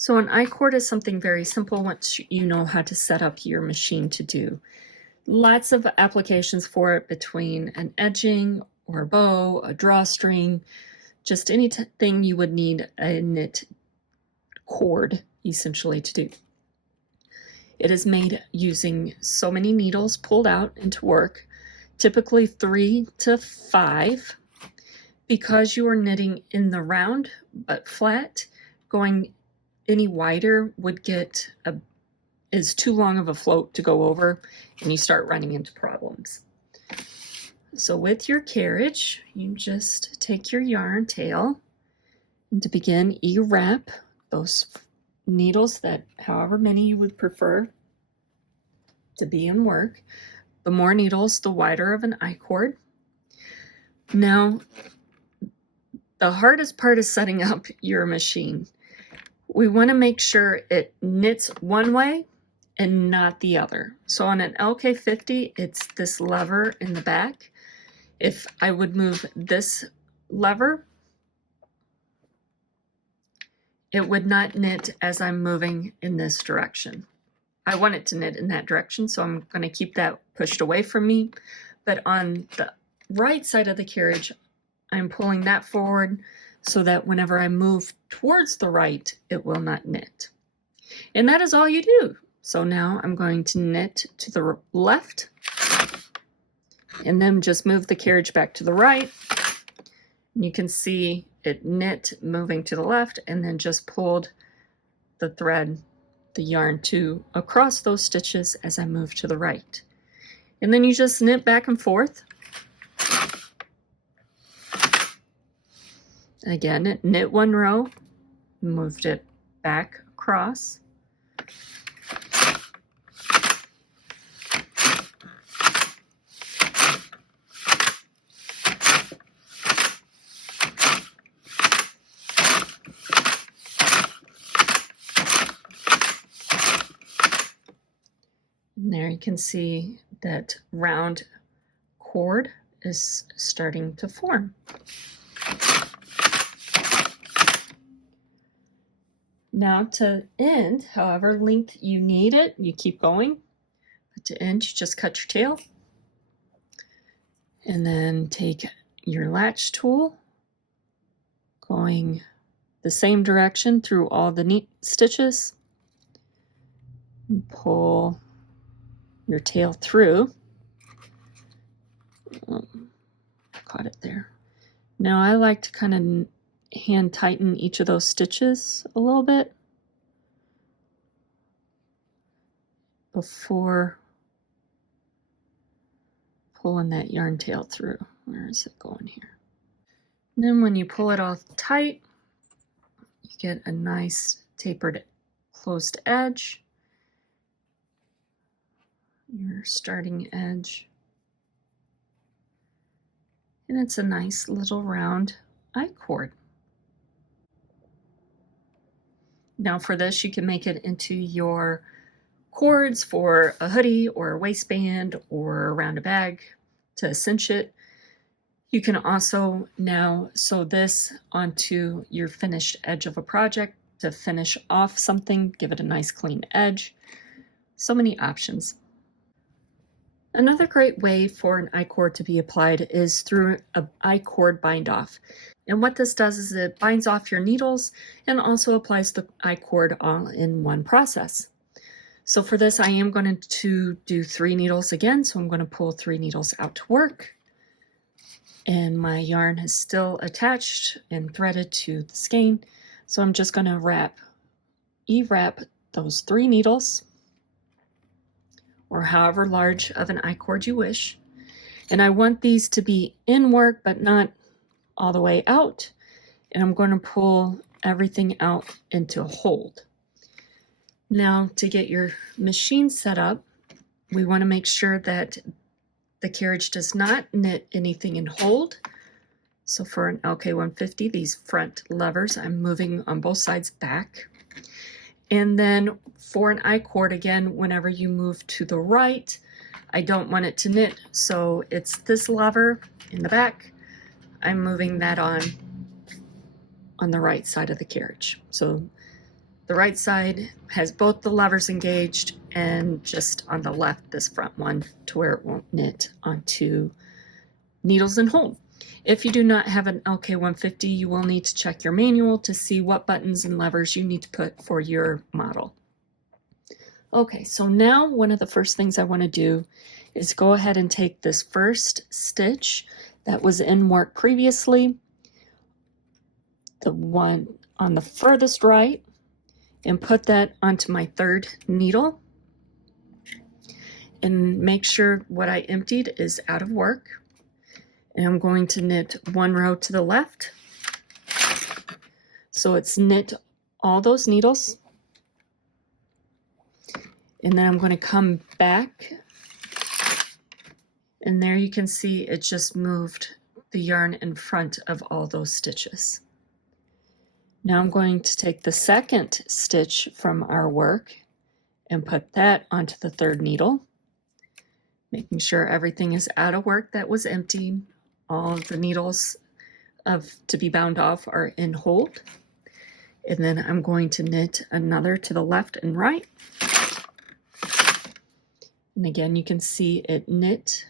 So an I-cord is something very simple once you know how to set up your machine to do. Lots of applications for it between an edging or a bow, a drawstring, just anything you would need a knit cord essentially to do. It is made using so many needles pulled out into work, typically 3 to 5. Because you are knitting in the round but flat, going any wider would is too long of a float to go over, and you start running into problems. So with your carriage, you just take your yarn tail, and to begin, you wrap those needles that however many you would prefer to be in work. The more needles, the wider of an I-cord. Now, the hardest part is setting up your machine. We want to make sure it knits one way and not the other. So on an LK50, it's this lever in the back. If I would move this lever, it would not knit as I'm moving in this direction. I want it to knit in that direction, so I'm going to keep that pushed away from me. But on the right side of the carriage, I'm pulling that forward so that whenever I move towards the right, it will not knit. And that is all you do. So now I'm going to knit to the left and then just move the carriage back to the right. And you can see it knit moving to the left and then just pulled the thread, the yarn across those stitches as I move to the right. And then you just knit back and forth. Again, knit one row, moved it back across. And there you can see that round cord is starting to form. Now to end, however length you need it, you keep going. But to end, you just cut your tail. And then take your latch tool, going the same direction through all the neat stitches. And pull your tail through. Caught it there. Now I like to kind of hand tighten each of those stitches a little bit before pulling that yarn tail through. Where is it going here? And then when you pull it off tight, you get a nice tapered closed edge, your starting edge, and it's a nice little round I-cord. Now for this, you can make it into your cords for a hoodie or a waistband or around a bag to cinch it. You can also now sew this onto your finished edge of a project to finish off something, give it a nice clean edge. So many options. Another great way for an I-cord to be applied is through an I-cord bind off. And what this does is it binds off your needles and also applies the I-cord all in one process. So for this, I am going to do 3 needles again. So I'm going to pull 3 needles out to work. And my yarn is still attached and threaded to the skein. So I'm just going to E-wrap those 3 needles, or however large of an I-cord you wish. And I want these to be in work, but not all the way out. And I'm going to pull everything out into a hold. Now to get your machine set up, we want to make sure that the carriage does not knit anything in hold. So for an LK150, these front levers, I'm moving on both sides back. And then for an I-cord, again, whenever you move to the right, I don't want it to knit. So it's this lever in the back. I'm moving that on the right side of the carriage. So The right side has both the levers engaged, and just on the left, this front one, to where it won't knit onto needles and hold. If you do not have an LK150, you will need to check your manual to see what buttons and levers you need to put for your model. Okay, so now one of the first things I want to do is go ahead and take this first stitch that was in work previously, the one on the furthest right, and put that onto my third needle, and make sure what I emptied is out of work. And I'm going to knit one row to the left. So it's knit all those needles. And then I'm going to come back. And there you can see it just moved the yarn in front of all those stitches. Now I'm going to take the second stitch from our work and put that onto the third needle, making sure everything is out of work that was emptied. All of the needles to be bound off are in hold. And then I'm going to knit another to the left and right. And again, you can see it knit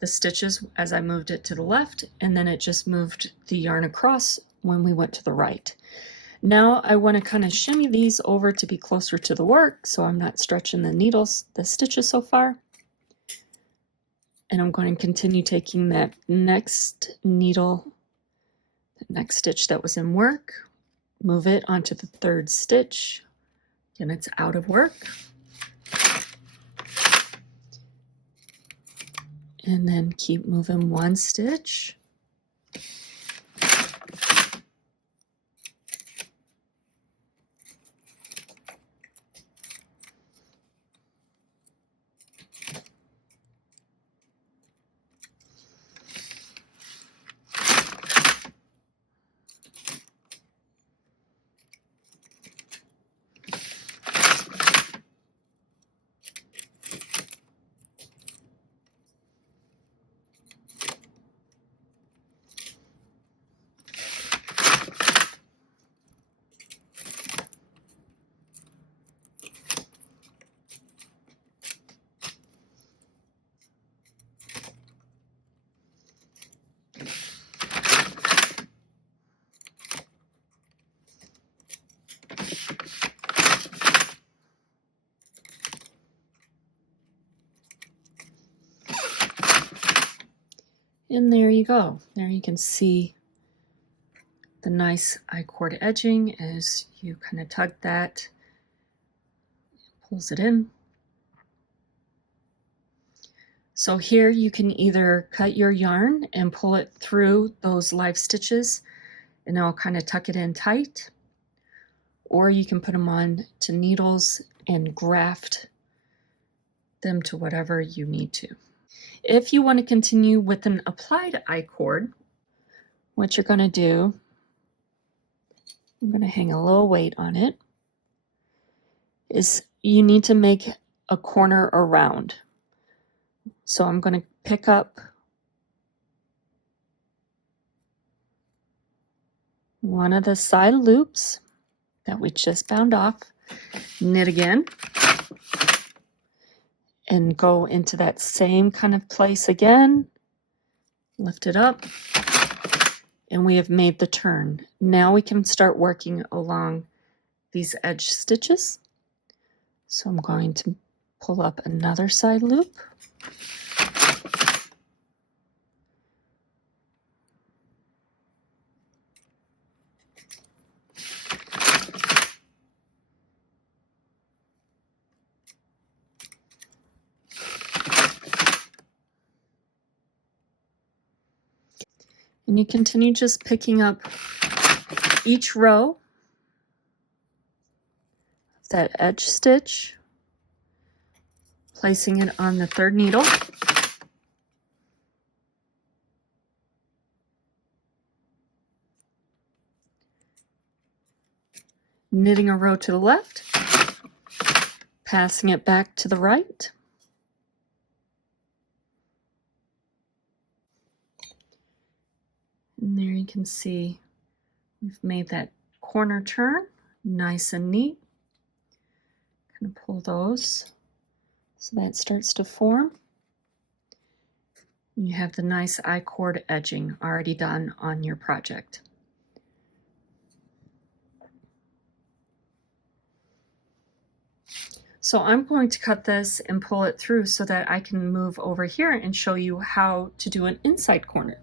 the stitches as I moved it to the left, and then it just moved the yarn across when we went to the right. Now I want to kind of shimmy these over to be closer to the work, so I'm not stretching the stitches so far. And I'm going to continue taking that next needle, the next stitch that was in work, move it onto the third stitch, and it's out of work. And then keep moving one stitch. And there you go. There you can see the nice I-cord edging as you kind of tug that, pulls it in. So here you can either cut your yarn and pull it through those live stitches and it'll kind of tuck it in tight, or you can put them on to needles and graft them to whatever you need to. If you want to continue with an applied I-cord, what you're going to do, I'm going to hang a little weight on it, is you need to make a corner around. So I'm going to pick up one of the side loops that we just bound off, knit again, and go into that same kind of place again, lift it up, and we have made the turn. Now we can start working along these edge stitches. So I'm going to pull up another side loop. And you continue just picking up each row of that edge stitch, placing it on the third needle. Knitting a row to the left, passing it back to the right. And there you can see we've made that corner turn nice and neat. Kind of pull those so that starts to form. You have the nice I-cord edging already done on your project. So I'm going to cut this and pull it through so that I can move over here and show you how to do an inside corner.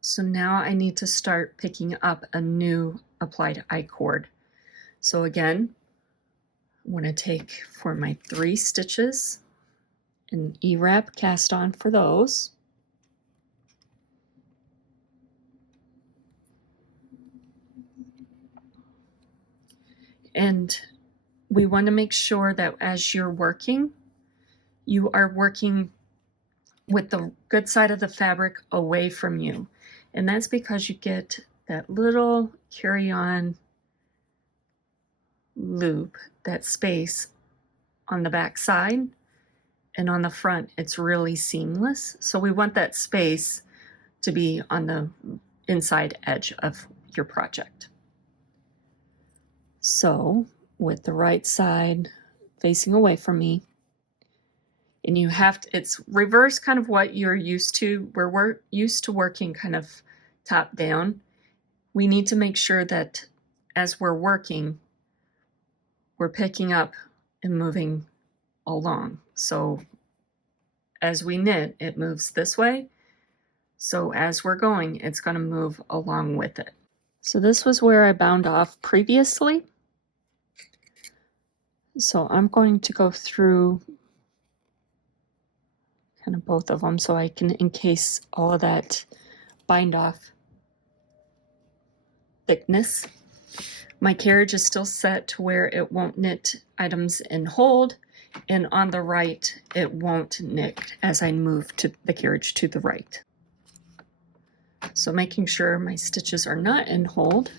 So now I need to start picking up a new applied I-cord. So again, I'm going to take for my 3 stitches an E-wrap cast on for those. And we want to make sure that as you're working, you are working with the good side of the fabric away from you. And that's because you get that little carry-on loop, that space on the back side, and on the front it's really seamless. So we want that space to be on the inside edge of your project. So with the right side facing away from me, and you have to, it's reverse kind of what you're used to, where we're used to working kind of top down. We need to make sure that as we're working, we're picking up and moving along. So as we knit, it moves this way. So as we're going, it's going to move along with it. So this was where I bound off previously. So I'm going to go through kind of both of them so I can encase all of that bind off thickness. My carriage is still set to where it won't knit items and hold, and on the right it won't knit as I move to the carriage to the right. So making sure my stitches are not in hold.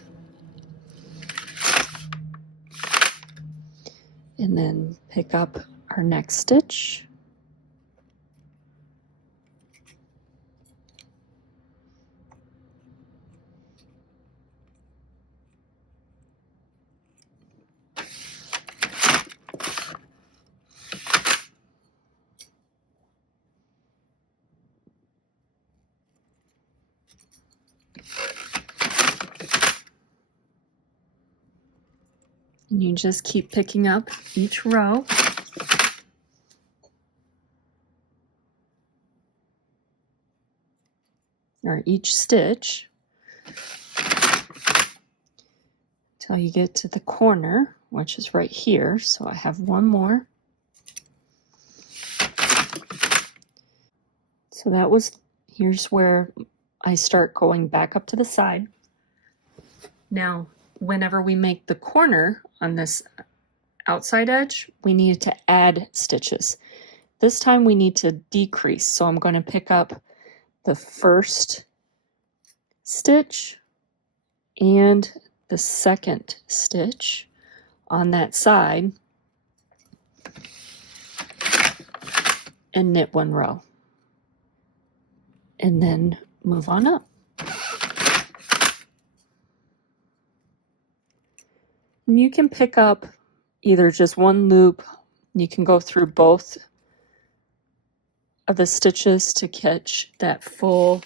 And then pick up our next stitch. And you just keep picking up each row. Or each stitch till you get to the corner, which is right here. So I have one more. So that was, here's where I start going back up to the side. Now, whenever we make the corner on this outside edge, we need to add stitches. This time we need to decrease. So I'm going to pick up the first stitch and the second stitch on that side and knit one row. And then move on up. And you can pick up either just one loop, you can go through both of the stitches to catch that full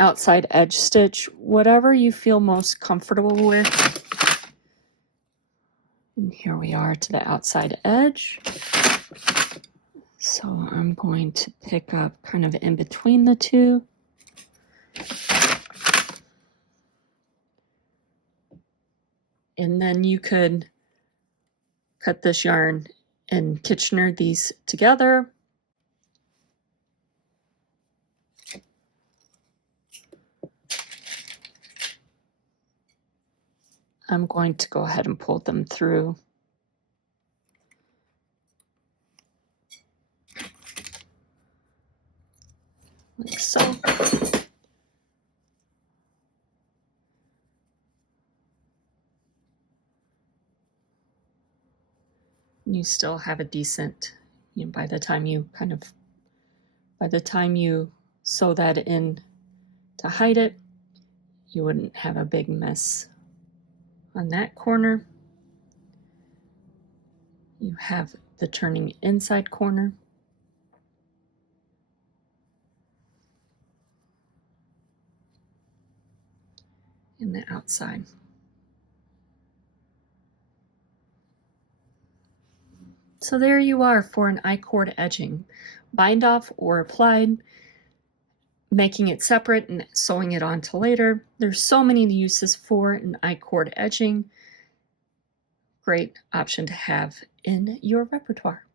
outside edge stitch, whatever you feel most comfortable with. And here we are to the outside edge. So I'm going to pick up kind of in between the two. And then you could cut this yarn and Kitchener these together. I'm going to go ahead and pull them through. Like so. You still have a decent, by the time you sew that in to hide it, you wouldn't have a big mess On that corner, you have the turning inside corner. And the outside. So there you are for an I-cord edging. Bind off or applied, making it separate and sewing it onto later. There's so many uses for an I-cord edging. Great option to have in your repertoire.